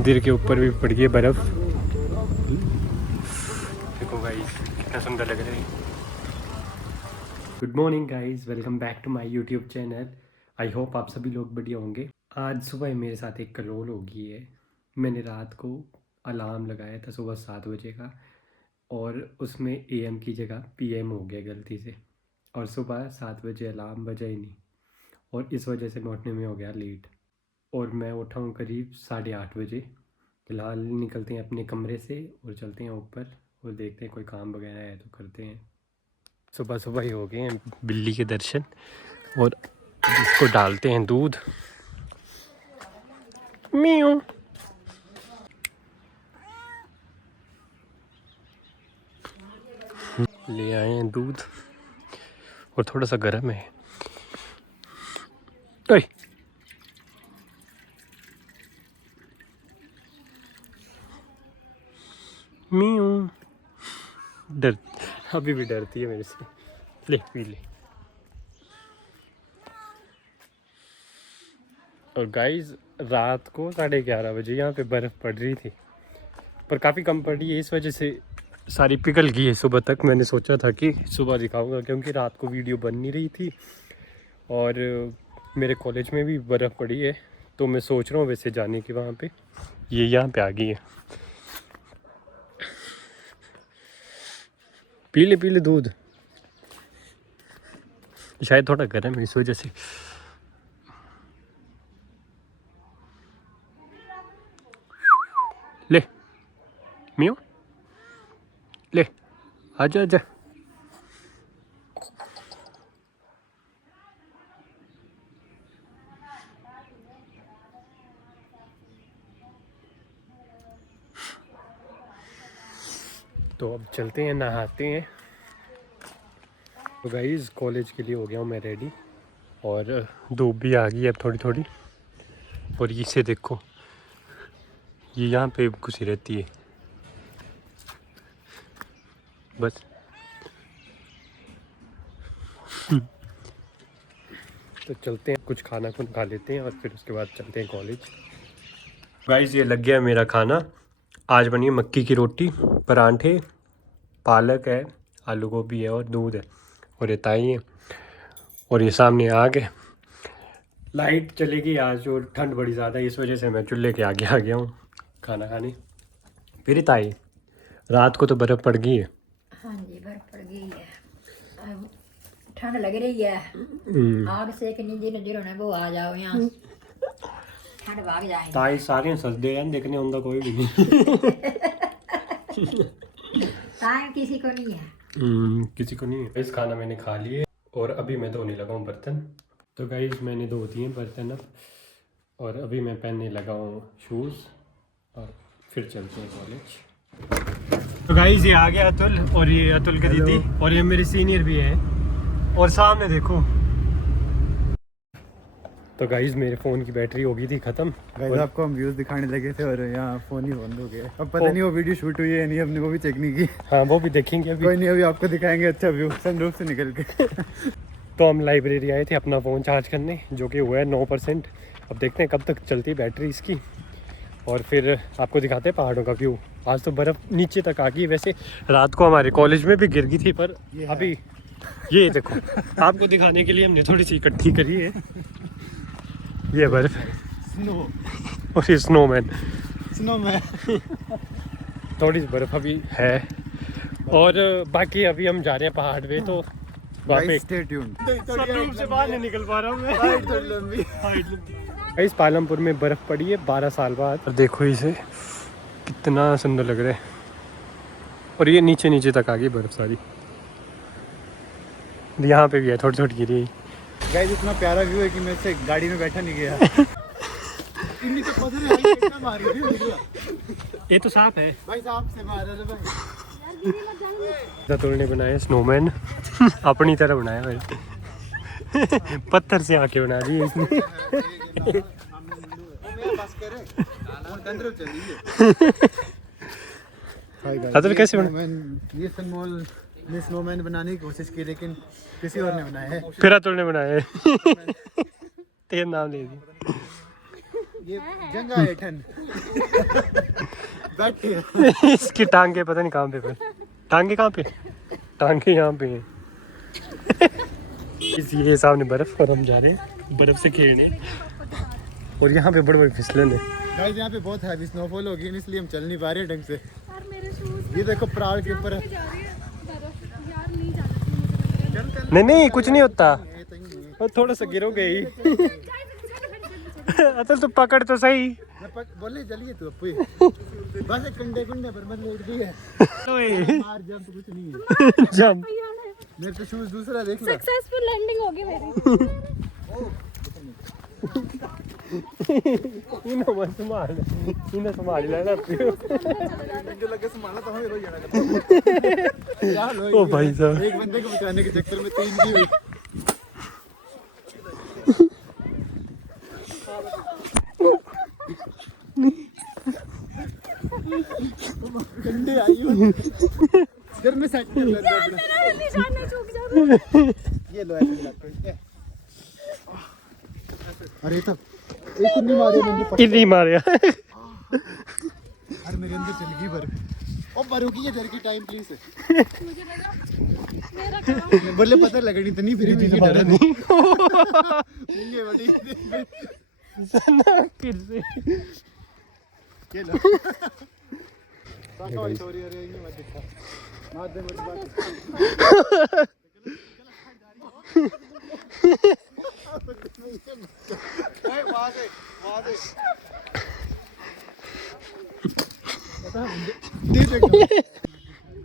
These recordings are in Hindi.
मंदिर के ऊपर भी पड़ गई है बर्फ़। देखो गाइस कितना सुंदर लग रहा है। Good morning guys, welcome back to my YouTube channel. I hope आप सभी लोग बढ़िया होंगे। आज सुबह मेरे साथ एक कलोल हो गई है। मैंने रात को अलार्म लगाया था सुबह 7 बजे का, और उसमें AM की जगह PM हो गया गलती से, और सुबह 7 बजे अलार्म बजा ही नहीं, और इस वजह से मैं उठने में हो गया लेट। और मैं उठा हूँ करीब 8:30 बजे। फिलहाल निकलते हैं अपने कमरे से और चलते हैं ऊपर और देखते हैं कोई काम वगैरह है तो करते हैं। सुबह सुबह ही हो गए हैं बिल्ली के दर्शन, और इसको डालते हैं दूध। म्याऊ। ले आए हैं दूध, और थोड़ा सा गर्म है। ओए म्याऊ। डर अभी भी डरती है मेरे से। ले पी ले। और गाइस रात को 11:30 बजे यहाँ पे बर्फ़ पड़ रही थी, पर काफ़ी कम पड़ी है, इस वजह से सारी पिघल गई है सुबह तक। मैंने सोचा था कि सुबह दिखाऊंगा, क्योंकि रात को वीडियो बन नहीं रही थी, और मेरे कॉलेज में भी बर्फ़ पड़ी है, तो मैं सोच रहा हूँ वैसे जाने की वहाँ पे। ये यहाँ पे आ गई है। पी ले दूध। शायद थोड़ा गर्म है इस वजह से। ले मियो, ले आजा आजा। तो अब चलते हैं, नहाते हैं। तो गाइस कॉलेज के लिए हो गया हूँ मैं रेडी, और धूप भी आ गई है अब थोड़ी थोड़ी। और इसे देखो, ये यहाँ पे घुसी रहती है बस। तो चलते हैं, कुछ खाना खा लेते हैं और फिर उसके बाद चलते हैं कॉलेज। गाइस ये लग गया मेरा खाना। आज बनी है मक्की की रोटी, परांठे, पालक है, आलू गोभी है, और दूध है, और ये ताई है, और ये सामने आग है। लाइट चलेगी आज, और ठंड बड़ी ज़्यादा है, इस वजह से मैं चूल्हे के आगे आ गया हूँ खाना खाने। फिर ताई रात को तो बर्फ़ पड़ गई है। हाँ जी, बर्फ पड़ गई है, अब ठंड लग रही है। आग से कि नीचे नजर होने वो आ जाओ यहाँ, ठंड भाग जाएगी। ताई सारे सजदे हैं, देखने उनका कोई भी नहीं। टाइम किसी को नहीं है। किसी को नहीं है। इस खाना मैंने खा लिए, और अभी मैं धोने लगा हूँ बर्तन। तो गाइस मैंने धो दिए बर्तन अब, और अभी मैं पहनने लगा हूँ शूज़, और फिर चलते हैं कॉलेज। तो गाइस ये आ गया अतुल, और ये अतुल की दीदी, और ये मेरी सीनियर भी है, और सामने देखो। तो गाइस मेरे फ़ोन की बैटरी हो गई थी ख़त्म। गाइस आपको हम व्यूज़ दिखाने लगे थे और यहाँ फ़ोन ही बंद हो गया। अब पता नहीं वो वीडियो शूट हुई है नहीं, हमने वो भी चेक नहीं की। हाँ वो भी देखेंगे अभी। कोई नहीं, अभी आपको दिखाएंगे अच्छा व्यू सनरूफ से निकल के। तो हम लाइब्रेरी आए थे अपना फ़ोन चार्ज करने, जो कि हुआ है 9%। अब देखते हैं कब तक चलती है बैटरी इसकी, और फिर आपको दिखाते हैं पहाड़ों का व्यू। आज तो बर्फ़ नीचे तक आ गई। वैसे रात को हमारे कॉलेज में भी गिर गई थी, पर अभी ये देखो, आपको दिखाने के लिए हमने थोड़ी सी इकट्ठी करी है। ये बर्फ़ स्नो, और ये स्नोमैन। थोड़ी सी बर्फ़ अभी है, और बाकी अभी हम जा रहे हैं पहाड़ पे। तो वहाँ पे स्टे ट्यून्ड। से बाहर नहीं निकल पा रहा हूँ मैं। इस पालमपुर में बर्फ़ पड़ी है 12 साल बाद, और देखो इसे कितना सुंदर लग रहा है। और ये नीचे नीचे तक आ गई बर्फ़ सारी। यहाँ पे भी है थोड़ी थोड़ी गिरी। गाइस इतना प्यारा व्यू है कि मैं से गाड़ी में बैठा नहीं गया। इन्हीं तो पता नहीं कितना मार रही है। ये तो सांप है भाई, सांप से मार रहा है भाई। अतुल ने बनाया स्नोमैन। अपनी तरह बनाया भाई। पत्थर से आके बना दी इसने। अतुल कैसे बना? ये स्नोमॉल ने स्नोमैन बनाने की कोशिश की, लेकिन किसी और ने बनाया है। फिर अतुल ने बनाया है। तेरा नाम ले दिया। ये जंगा है ठन बैठ के इसकी टांगे पता नहीं कहाँ पे पर टांगे कहाँ पे टांगे यहाँ पे हैं। ये सामने बर्फ और हम जा रहे हैं बर्फ से खेलने और यहाँ पे बड़े बड़े फिसलन है। गाइस यहाँ पे बहुत हैवी स्नोफॉल हो गई है इसलिए हम चल नहीं पा रहे ढंग से। ये देखो पहाड़ के ऊपर नहीं कुछ नहीं होता और थोड़ा सा गिरोगे ही। असल तो पकड़ तो सही। बोले चलिए तू अपू बस कंडे कुंडे पर मत लेट गई है मार जंप कुछ नहीं है जंप मेरे तो शूज दूसरा देख लो सक्सेसफुल लैंडिंग हो गई मेरी। इन्हें मत संभाल इन्हें संभाल लेना मुझे लगे संभालना तो हमें रोज जाना यार ओ भाई साहब एक बंदे को बचाने के चक्कर में 3 की हुई। कंडे आई हो घर में सेट कर लेना निशान में चूक जाऊं। ये लो ऐसे मिलाते हैं। अरे तो एक नहीं मारे मैंने इतनी मारे अरे मेरे अंदर चल गई बर्फ ओ रुकी है की टाइम प्लीज मुझे लगा मेरा काम बोले पता लगनी तो नहीं फिर भी डर नहीं ये बड़ी फिर से ये लो सॉरी अरे ये मत दिखा मार दे मत बात वहां से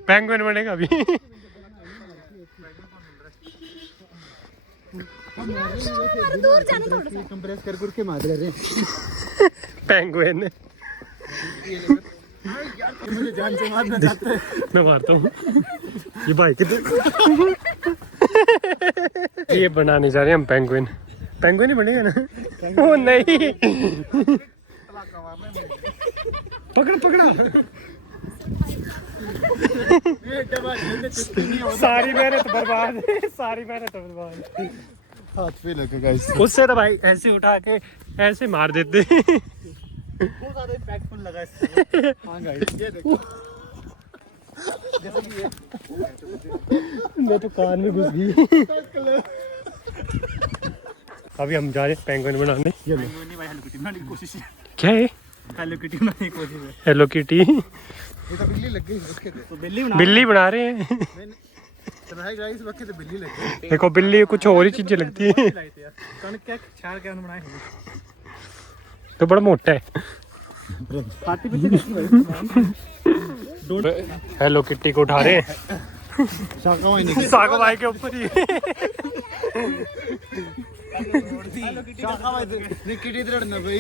पेंगुइन बनेगा अभी। दूर जाना थोड़ा सा। कंप्रेस कर के मार रहे पेंगुइन मुझे जान से मारना चाहते हैं मैं मारता हूँ ये भाई कितने ये बनाने जा रहे हैं हम पेंगुइन पेंगुइन ही बनेगा ना ओ नहीं पकड़ा सारी मेहनत बर्बाद हाथ पे लगे गाइस उससे तो भाई ऐसे उठा के ऐसे मार देते बहुत ज्यादा इम्पैक्टफुल लगा इससे हां गाइस ये देखो जैसे कि ये मैं तो कान में घुस गई। अभी हम जा रहे हैं पेंगुइन बनाने। पेंगुइन भाई हेलो किटी बनाने की कोशिश है क्या है हेलो किटी बनाने की कोशिश है हेलो किटी ये तो बिल्ली लग गई उसके तो बिल्ली बना रहे हैं तो भाई गाइस वक्त तो बिल्ली लग गई देखो बिल्ली कुछ और ही चीजें लगती है कौन क्या छाड़ के बनाए तो बड़ा मोटा है। हाथी पीछे हेलो किट्टी को उठा रहे हैं शाका भाई नहीं सागो भाई के ऊपर ही शाका भाई नहीं किटी दड़ना भाई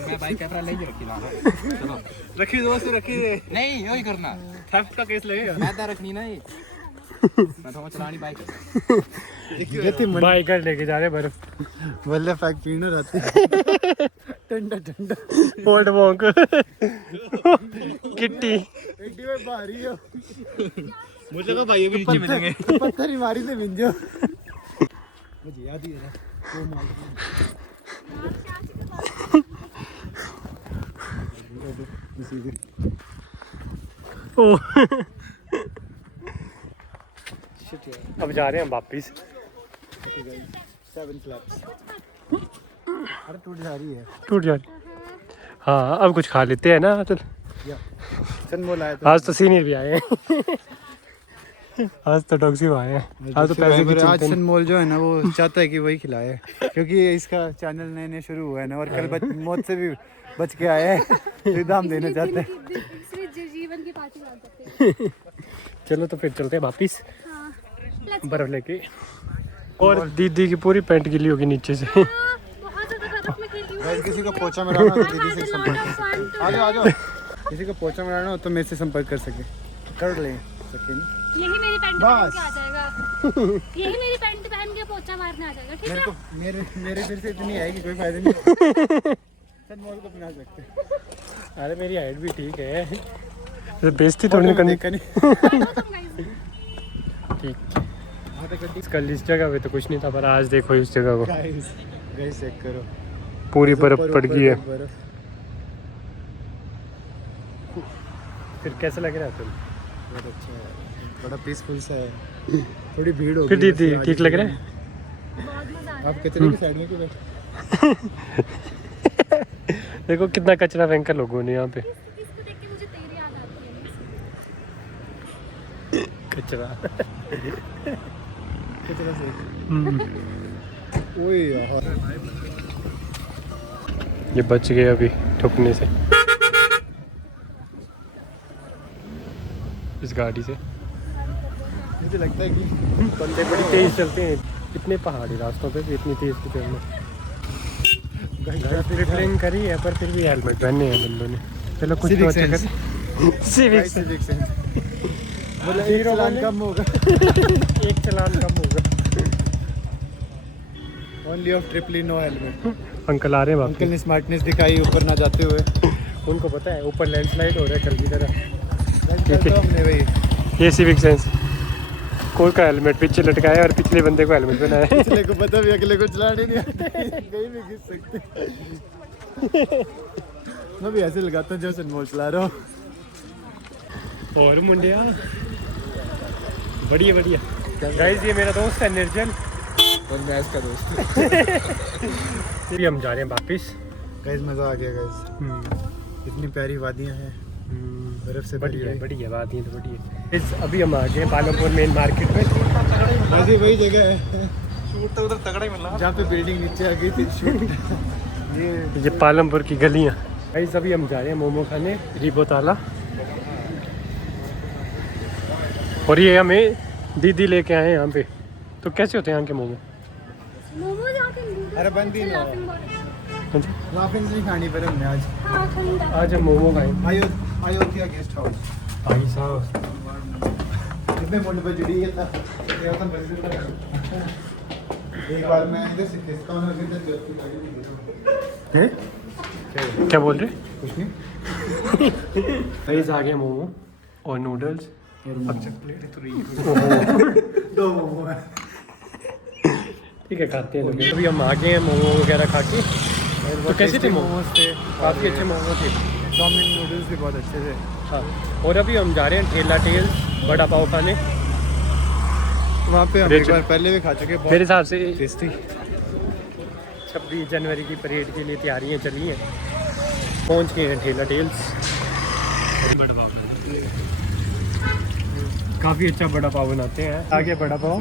मैं भाई कैमरा ले रखी ला चलो रखी दोस्त रखी नहीं यही करना थेफ्ट का केस लगेगा मैं रखनी नहीं मैं तो चलानी बाइक बाइक कर लेके जा रहे बर्फ वल्ले फैक पीना रहती ठंडा ठंडा ओल्ड मॉन्क किट्टी एडी में भारी हो मुझे लगा भाई भी नीचे मिलेंगे पत्थर ही मारी थे मिंजो मुझे याद ही है वो मार ओ अब जा रहे हैं हम वापिस 7 क्लब्स अरे टूट जा रही है हाँ अब कुछ खा लेते हैं ना तो सन बोला है आज तो सीनियर भी आए हैं आज तो डॉक्सी आए हैं आज तो पैसे की आज चिंता नहीं। सनमोल जो है ना वो चाहता है कि वही खिलाए क्योंकि इसका चैनल नए नए शुरू हुआ है ना और कल मौत से भी बच के आया है तो दाम देना चाहते हैं जीवन की पार्टी मान सकते हैं। चलो तो फिर चलते हैं वापिस हाँ, let's go। बर्फ लेके और दीदी की पूरी पैंट गिली होगी नीचे से बहुत ज्यादा बर्फ में खेली हूँ। गाइस किसी को पोछा मराना हो तो दीदी से संपर्क कर सकते आ जाओ किसी को पोछा मराना हो तो मेरे से संपर्क कर सके कर ले सके यही मेरी पैंट पहन बस। के आ जाएगा। यही मेरी पैंट पहन के पोछा मारने आ जाएगा। ठीक मेरे है को मेरे फिर से इतनी आएगी कोई फायदा नहीं सनमोल को बना सकते अरे मेरी हाइट भी ठीक है बेइज्जती थोड़ी नहीं करनी देखा नहीं ठीक हाँ कल इस जगह पे तो कुछ नहीं था, पर आज देखो इस जगह को, गाइस चेक करो, पूरी बर्फ पड़ गई है। फिर कैसा लग रहा है तुम? बहुत अच्छा है, बड़ा पीसफुल सा है। थोड़ी भीड़ हो फिर गई दीदी है, ठीक लग रहा है? बहुत मजा आ आप कचरे की साइड में क्यों बैठे? देखो कितना कचरा फेंका लोगों ने यहाँ पे। रहा है। इसको देख के मुझे तेरी याद आती है। कचरा। कचरा से हम्म, ओए यार, ये बच गए अभी ठुकने से इस गाड़ी से। मुझे लगता है कि बंदे बड़ी तेज चलते हैं, इतने पहाड़ी रास्तों पे भी इतनी तेज को चलना। ट्रिपलिंग करी है पर फिर भी हेलमेट पहने हैं बंदों ने। चलो कुछ तो अच्छा कर। सिविक सिविक सेंस बोला एक एक चालान वाले- कम होगा। एक चलान कम होगा। Only off triply no helmet. Uncle आ रहे हैं अंकल वापस। ने स्मार्टनेस दिखाई ऊपर ना जाते हुए। उनको पता है ऊपर लैंडस्लाइड हो रहा है कल की तरह। तो हमने भाई ये सिविक सेंस, कोई का हेलमेट पीछे लटकाया और पिछले बंदे को हेलमेट पहनाया है। पिछले को पता भी अगले को चलाने नहीं आता, कहीं भी घिस सकते। मैं भी ऐसे लगाता हूँ जैसे नोट चला रहा हूँ। और मुंडिया बढ़िया बढ़िया। गाइस ये मेरा दोस्त है निर्जन, और मैं इसका दोस्त। अभी हम जा रहे हैं वापस। गाइस मजा आ गया गाइस, इतनी प्यारी वादियाँ हैं, बर्फ से भरी बढ़िया हुई। बढ़िया बात ये तो बढ़िया। इस अभी हम आ गए पालमपुर मेन मार्केट में। वैसे वही जगह है शूट तो उधर तगड़ा ही मिला, जहाँ पे बिल्डिंग नीचे आ गई थी शूट। ये पालमपुर की गलियाँ। गाइस अभी हम जा रहे हैं मोमो खाने रिबोताला, और ये हमें दीदी लेके आए हैं यहाँ पे। तो कैसे होते हैं यहाँ के मोमो? मोमोज आके अरे बंद ही ना हो। हाँ जी। लाफिंग नहीं खानी पर हमने आज। हाँ ठंडा। आज हम मोमो खाएं। Ayodhya guest house. भाई साहब इतने मुंड पे जुड़ी है था। एक बार मैं इधर से खिसका हूँ, इधर से उसकी गाड़ी में गिरा। क्या बोल रहे? कुछ नहीं। गाइस आ गए मोमो और नूडल्स। दो मोमो है। ठीक है खाते हैं लोग। अभी हम आ गए हैं मोमो वगैरह खा के। तो कैसे थे मोमो? मोमोज थे, काफ़ी अच्छे मोमो थे। चाउमीन नूडल्स भी बहुत अच्छे थे। हाँ, और अभी हम जा रहे हैं ठेला टेल्स बड़ा पाव खाने। वहाँ पे हम एक बार पहले भी खा चुके, मेरे बहुत हिसाब से टेस्टी। 26 जनवरी की परेड के लिए तैयारियां चली हैं। पहुंच गए हैं ठेला टेल्स। काफ़ी अच्छा बड़ा पाव बनाते हैं। आगे बड़ा पाव,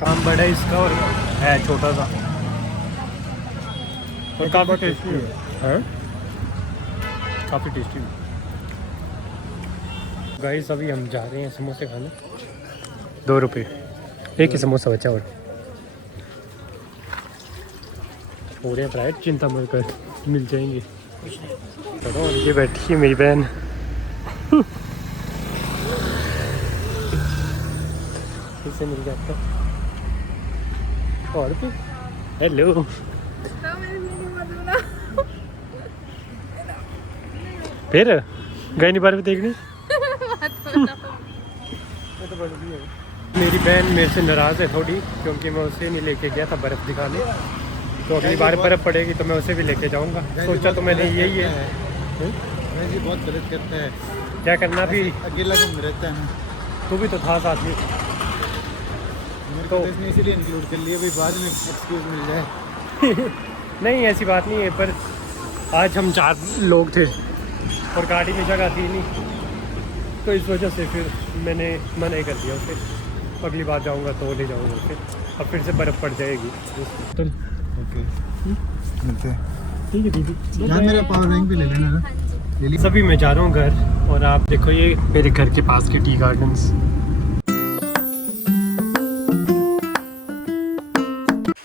काम बड़ा है इसका और है छोटा सा, और काफ़ी टेस्टी है। काफ़ी टेस्टी है। गाइस अभी हम जा रहे हैं समोसे खाने। 2 रुपये एक ही समोसा बचा। और हो रहे हैं फ्राइड, चिंता मत कर मिल जाएंगे। चलो और ये बैठी है मेरी बहन। इससे मिल जाता और भी। हेलो फिर गए नहीं बार भी देखनी। मेरी बहन मेरे से नाराज़ है थोड़ी, क्योंकि मैं उसे नहीं लेके गया था बर्फ़ दिखाने। तो अगली बार बर्फ़ पड़ेगी तो मैं उसे भी लेके जाऊंगा। सोचा तो मैंने यही है। मैं जी बहुत गलत करता है, क्या करना भी, अकेला घूम रहता है। तू भी तो था साथ में। मेरे को इसने इसीलिए इंक्लूड कर लिया भाई, बाद में एक्सक्यूज मिल जाए। नहीं ऐसी बात नहीं है, पर आज हम 4 लोग थे और गाड़ी में जगह थी नहीं, तो इस वजह से फिर मैंने मना ही कर दिया उसे। अगली बार जाऊंगा तो ले जाऊंगा उसे। अब फिर से बर्फ़ पड़ जाएगी। तो ओके मिलते हैं। ठीक है दीदी। यार मेरा पावर बैंक भी ले लेना ना। ले ली। सभी मैं जा रहा हूँ घर, और आप देखो ये मेरे घर के पास के टी गार्डन्स।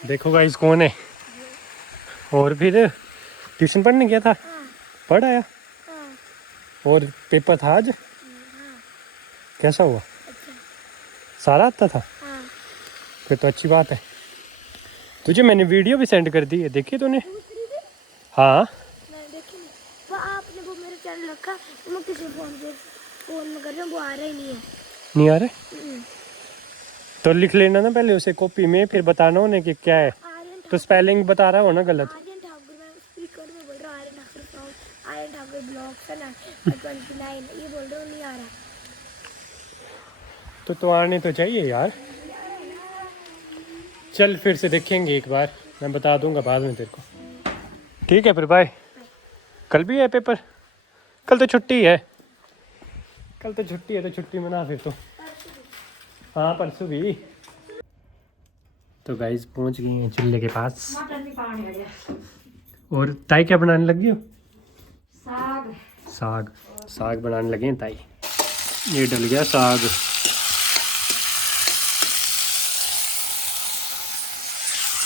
देखो गाइस कौन है। और फिर ट्यूशन पढ़ने गया था, पढ़ आया। और पेपर था आज, कैसा हुआ? सारा आता था? फिर तो अच्छी बात है। तुझे मैंने वीडियो भी सेंड कर दी है, देखी तूने? हाँ मैं देखी नहीं। तो आपने वो मेरे चैनल रखा, मैं किसी फोन में कर रहा हूँ, वो आ रहा ही नहीं है। नहीं आ रहे? तो लिख लेना ना पहले उसे कॉपी में, फिर बताना उन्हें कि क्या है। तो स्पेलिंग बता रहा हो ना गलत। आर्यन ठाकुर, मैं स्पीकर में बोल रहा हूँ आर्यन ठाकुर फ्रॉम आर्यन ठाकुर ब्लॉग्स है ना 29, ये बोल रहा हूँ, नहीं आ रहा। तो आने तो चाहिए यार। चल फिर से देखेंगे एक बार, मैं बता दूंगा बाद में तेरे को। ठीक है फिर बाय। कल भी है पेपर? कल तो छुट्टी है। कल तो छुट्टी है तो छुट्टी मना फिर तो। हाँ परसों भी। तो गाइस पहुंच गए हैं चूल्हे के पास। मटर भी पानी है। और ताई क्या बनाने लगी हो? साग। साग। साग बनाने लगे हैं ताई। ये डल गया साग।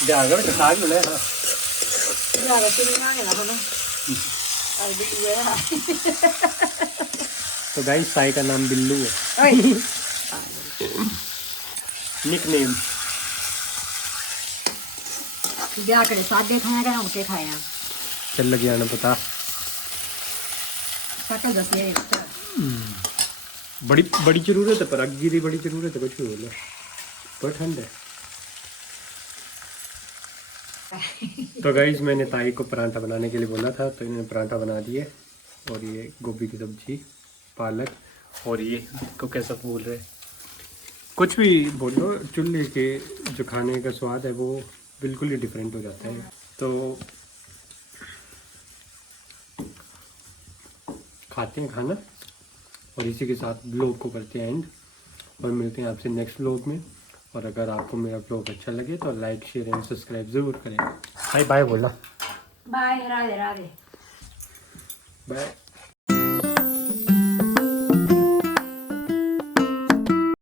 जागर साग मिला है। ज्यादा से बनाने लगा ना। आई भी है। तो गाइस ताई का नाम बिल्लू है। ओए निकनेम। ब्याह करे सादे खाया कर उनके खाया। चल लग जाना पता। सकल दसे बड़ी बड़ी जरूरत है पर अग्गी की बड़ी जरूरत है। कुछ भी बोलो पर ठंड है। तो गाइस मैंने ताई को परांठा बनाने के लिए बोला था तो इन्होंने परांठा बना दिए। और ये गोभी की सब्जी, पालक, और ये को कैसा बोल रहे, कुछ भी बोलो, चूल्हे के जो खाने का स्वाद है वो बिल्कुल ही डिफरेंट हो जाता है। तो खाते हैं खाना और इसी के साथ ब्लॉग को करते हैं एंड, और मिलते हैं आपसे नेक्स्ट ब्लॉग में। और अगर आपको मेरा ब्लॉग अच्छा लगे तो लाइक शेयर एंड सब्सक्राइब ज़रूर करें। बाय बाय बोला। बाय राधे राधे। बाय।